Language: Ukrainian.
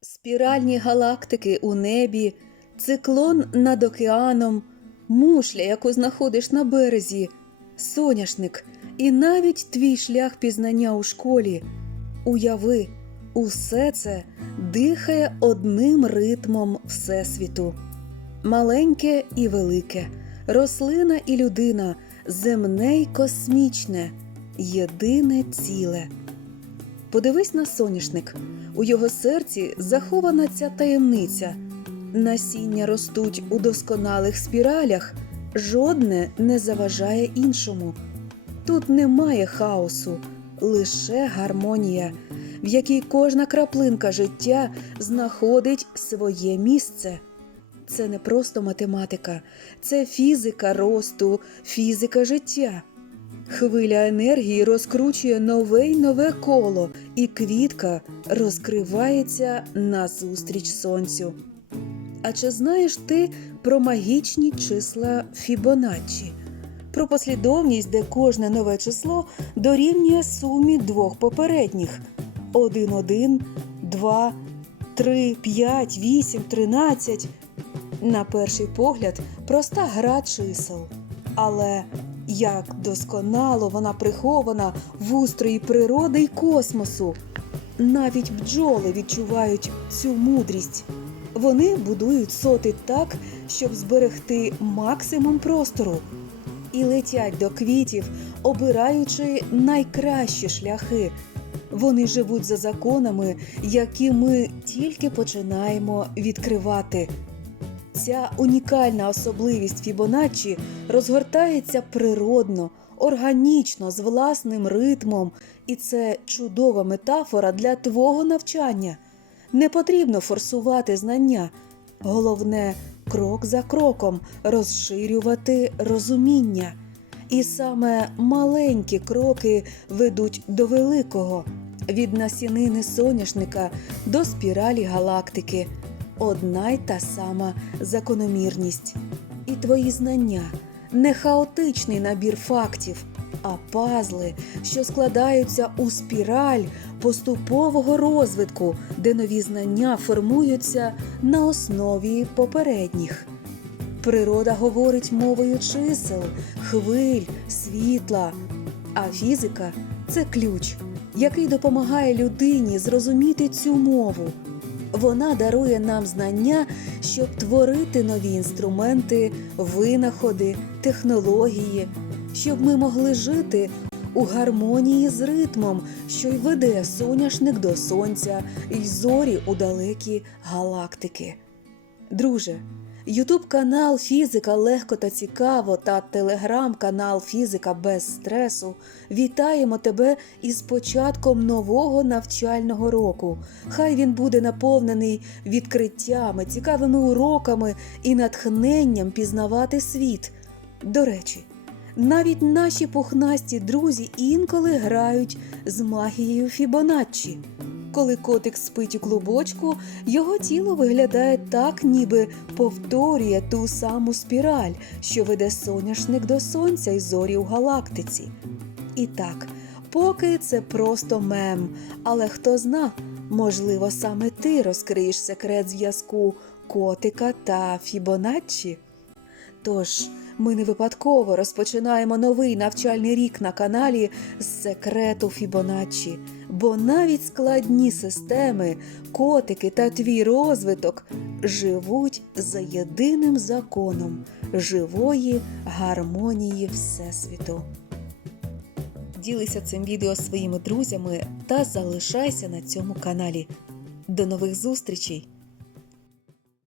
Спіральні галактики у небі, циклон над океаном, мушля, яку знаходиш на березі, соняшник і навіть твій шлях пізнання у школі. Уяви, усе це дихає одним ритмом Всесвіту. Маленьке і велике, рослина і людина, земне й космічне, єдине ціле. Подивись на соняшник. У його серці захована ця таємниця. Насіння ростуть у досконалих спіралях, жодне не заважає іншому. Тут немає хаосу, лише гармонія, в якій кожна краплинка життя знаходить своє місце. Це не просто математика, це фізика росту, фізика життя. Хвиля енергії розкручує нове й нове коло, і квітка розкривається назустріч сонцю. А чи знаєш ти про магічні числа Фібоначчі? Про послідовність, де кожне нове число дорівнює сумі двох попередніх: 1, 1, 2, 3, 5, 8, 13. На перший погляд, проста гра чисел. Але як досконало вона прихована в устрої природи й космосу. Навіть бджоли відчувають цю мудрість. Вони будують соти так, щоб зберегти максимум простору, і летять до квітів, обираючи найкращі шляхи. Вони живуть за законами, які ми тільки починаємо відкривати. Ця унікальна особливість Фібоначчі розгортається природно, органічно, з власним ритмом, і це чудова метафора для твого навчання. Не потрібно форсувати знання. Головне крок за кроком розширювати розуміння. І саме маленькі кроки ведуть до великого від насінини соняшника до спіралі галактики. Одна й та сама закономірність. І твої знання не хаотичний набір фактів, а пазли, що складаються у спіраль поступового розвитку, де нові знання формуються на основі попередніх. Природа говорить мовою чисел, хвиль, світла, а фізика це ключ, який допомагає людині зрозуміти цю мову. Вона дарує нам знання, щоб творити нові інструменти, винаходи, технології, щоб ми могли жити у гармонії з ритмом, що й веде соняшник до сонця і зорі у далекі галактики. Друже, Ютуб канал Фізика легко та цікаво та телеграм-канал Фізика без стресу вітаємо тебе із початком нового навчального року. Хай він буде наповнений відкриттями, цікавими уроками і натхненням пізнавати світ. До речі, навіть наші пухнасті друзі інколи грають з магією Фібоначчі. Коли котик спить у клубочку, його тіло виглядає так, ніби повторює ту саму спіраль, що веде соняшник до сонця й зорі у галактиці. І так, поки це просто мем, але хто зна, можливо, саме ти розкриєш секрет зв'язку котика та Фібоначчі. Тож ми не випадково розпочинаємо новий навчальний рік на каналі з секрету Фібоначчі, бо навіть складні системи, котики та твій розвиток живуть за єдиним законом живої гармонії Всесвіту. Ділися цим відео своїми друзями та залишайся на цьому каналі. До нових зустрічей!